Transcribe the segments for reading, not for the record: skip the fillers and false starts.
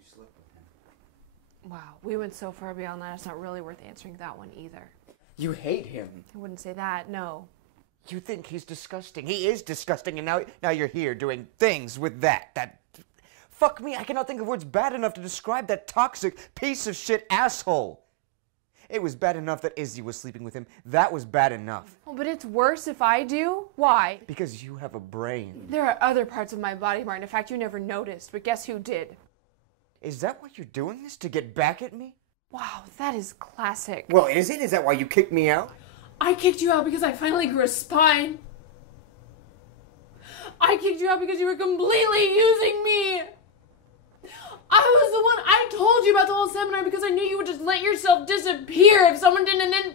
you slept with him. Wow, we went so far beyond that, it's not really worth answering that one either. You hate him. I wouldn't say that, no. You think he's disgusting. He is disgusting, and now you're here doing things with that. Fuck me, I cannot think of words bad enough to describe that toxic piece of shit asshole. It was bad enough that Izzy was sleeping with him. That was bad enough. Oh, but it's worse if I do. Why? Because you have a brain. There are other parts of my body, Martin. In fact, you never noticed, but guess who did? Is that why you're doing this? To get back at me? Wow, that is classic. Well, is it? Is that why you kicked me out? I kicked you out because I finally grew a spine. I kicked you out because you were completely using me. I was the one, I told you about the whole seminar because I knew you would just let yourself disappear if someone didn't, and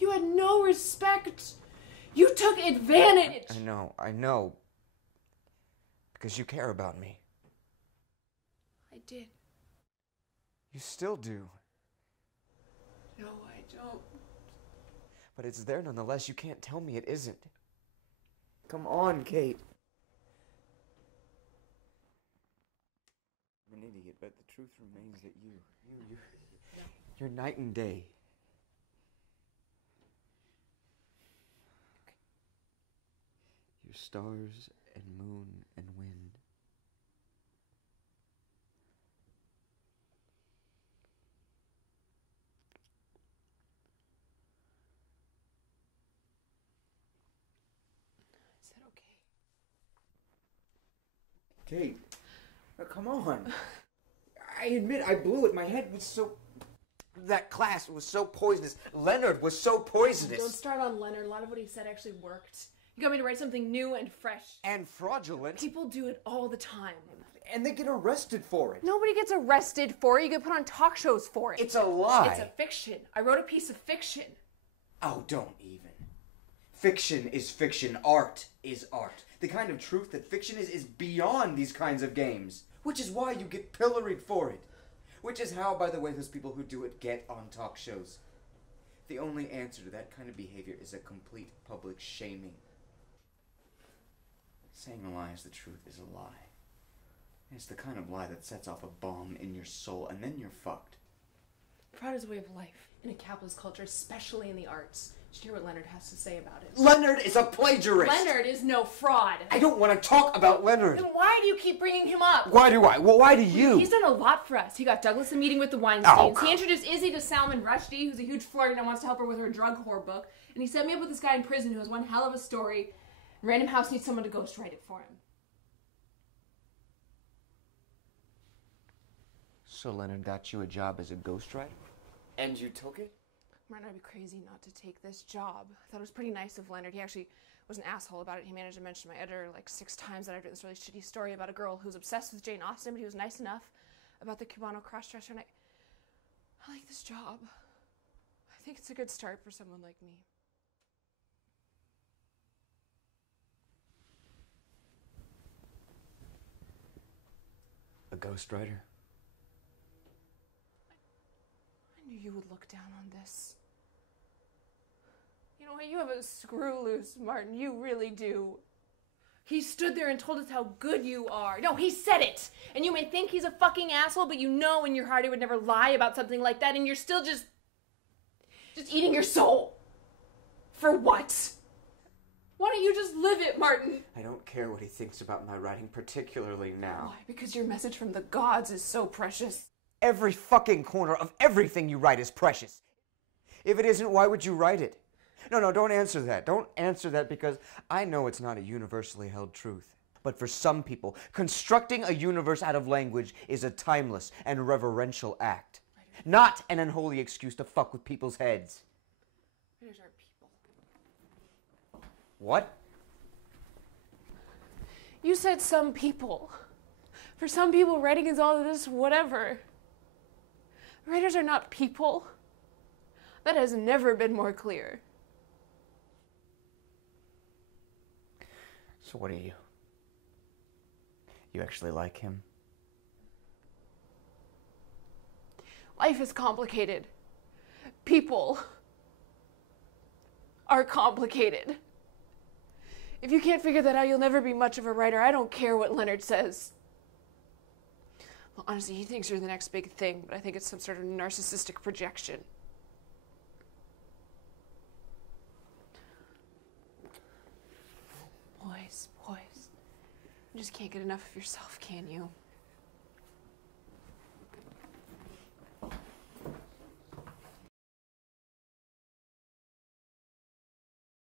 you had no respect. You took advantage. I know. Because you care about me. I did. You still do. No, I don't. But it's there nonetheless. You can't tell me it isn't. Come on, Kate. I'm an idiot, but the truth remains that you're night and day. You're stars and moon and wind. Is that okay? Kate, come on. I admit I blew it. My head was so... That class was so poisonous. Leonard was so poisonous. Don't start on Leonard. A lot of what he said actually worked. You got me to write something new and fresh. And fraudulent. People do it all the time. And they get arrested for it. Nobody gets arrested for it. You get put on talk shows for it. It's a lie. It's a fiction. I wrote a piece of fiction. Oh, don't even. Fiction is fiction. Art is art. The kind of truth that fiction is beyond these kinds of games. Which is why you get pilloried for it. Which is how, by the way, those people who do it get on talk shows. The only answer to that kind of behavior is a complete public shaming. Saying a lie is the truth is a lie. It's the kind of lie that sets off a bomb in your soul, and then you're fucked. Fraud is a way of life in a capitalist culture, especially in the arts. Did you hear what Leonard has to say about it? Leonard is a plagiarist! Leonard is no fraud! I don't want to talk about Leonard! Then why do you keep bringing him up? Why do I? Well, why do you? He's done a lot for us. He got Douglas a meeting with the Weinsteins. Oh, he introduced Izzy to Salman Rushdie, who's a huge flirt and wants to help her with her drug whore book. And he set me up with this guy in prison who has one hell of a story. Random House needs someone to ghostwrite it for him. So Leonard got you a job as a ghostwriter? And you took it? Martin, I'd be crazy not to take this job. I thought it was pretty nice of Leonard. He actually was an asshole about it. He managed to mention to my editor like 6 times that I'd written this really shitty story about a girl who's obsessed with Jane Austen, but he was nice enough about the Cubano crossdresser, and I like this job. I think it's a good start for someone like me. A ghostwriter? I knew you would look down on this. You know what? You have a screw loose, Martin. You really do. He stood there and told us how good you are. No, he said it. And you may think he's a fucking asshole, but you know in your heart he would never lie about something like that, and you're still just eating your soul. For what? Why don't you just live it, Martin? I don't care what he thinks about my writing, particularly now. Why? Because your message from the gods is so precious. Every fucking corner of everything you write is precious. If it isn't, why would you write it? No, don't answer that. Don't answer that, because I know it's not a universally held truth. But for some people, constructing a universe out of language is a timeless and reverential act. Not an unholy excuse to fuck with people's heads. Writers aren't people. What? You said some people. For some people, writing is all of this whatever. Writers are not people. That has never been more clear. So what are you? You actually like him? Life is complicated. People are complicated. If you can't figure that out, you'll never be much of a writer. I don't care what Leonard says. Well, honestly, he thinks you're the next big thing, but I think it's some sort of narcissistic projection. Boys. You just can't get enough of yourself, can you?